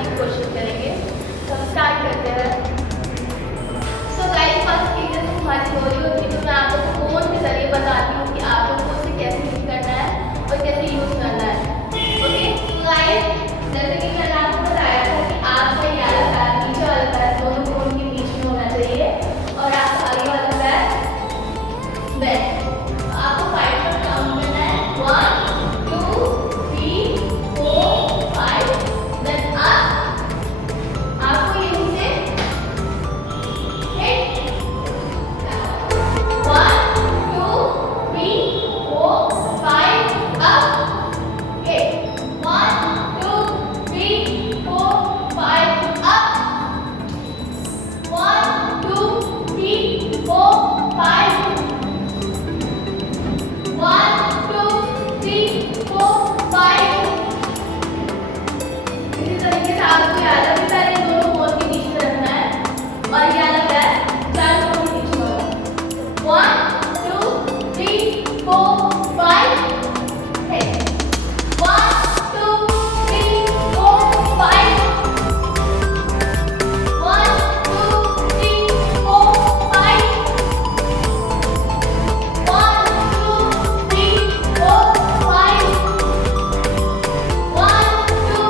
करने की कोशिश करेंगे। तो हम स्टार्ट करते हैं। सो गाइस, फर्स्ट चीज़ है हमारी गोली होती है, तो मैं आप लोगों को फोन के जरिए बताती हूँ कि आप लोगों को उसे कैसे यूज़ करना है और कैसे यूज़ करना है। ओके गाइस, जैसे कि मैंने आपको बताया था कि आपका ये वाला पैर, नीचे वाला पैर दोनों कोन के बीच में होना चाहिए और आपका आगे वाला पैर बैक। तो आपको 5 तक काउंट करना है। 1 2 3 4 5, देन अप। आपको यहीं से हिट 1 2 3 4 5 अप, हिट 1 2 3 4 5 अप, 1 2 3 4 5, 1 2 3 4 5। इसी तरीके से आपको ये वाला भी पैर इन दोनों कोन के बीच में रखना है और ये वाला पैर चार कोन के बीच में होगा। 1 2 3 4 5, हिट 1 2 3 4 5, 1 2 3 4 5, 1 2 3 4 5, 1 2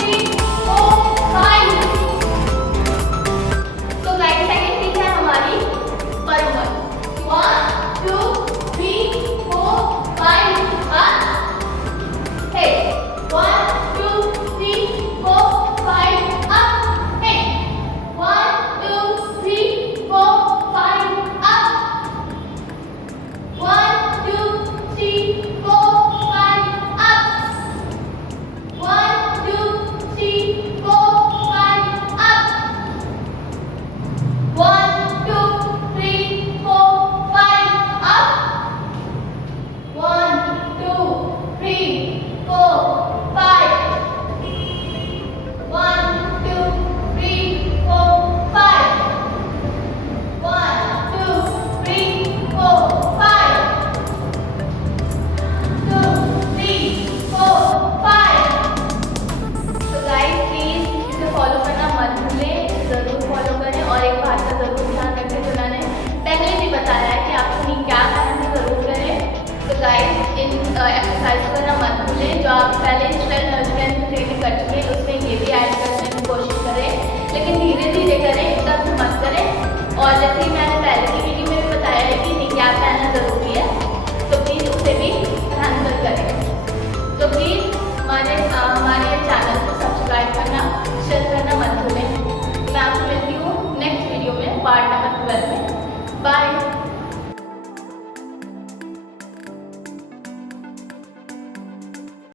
3 4 5। तो गाइस, सेकंड थिंग है हमारी पर 1 2 3 4 5 up, hit 1 2 3 4 5 up, hit 1 2 3 4 5 up, 1 2 3 4 5 up, 1 2 3 4 5 up, 1 2 3 4 5 up, 1 2 3 4 5, 1 2 3 4 5, 1 2 3 4 5, 2 3 4 5। तो गाइस, प्लीज इसे फॉलो करना मत भूलें, जरूर फॉलो करें और एक बात का जरूर ध्यान रखें जो मैंने पहले भी बताया है कि आपको ये क्या करना है जरूर करें। तो गाइस, इन एक्सरसाइज को करना मत भूलें। जो आप पहले स्ट्रेंथ ट्रेनिंग कर चुके हैं उसमें ये भी ऐड करने की कोशिश करें, लेकिन धीरे धीरे करें, एकदम से मत करें। और जैसे ही मैंने पहले की वीडियो में बताया है कि क्या पहनना जरूरी है, तो प्लीज़ उसे भी ध्यान करें। तो प्लीज़ हमारे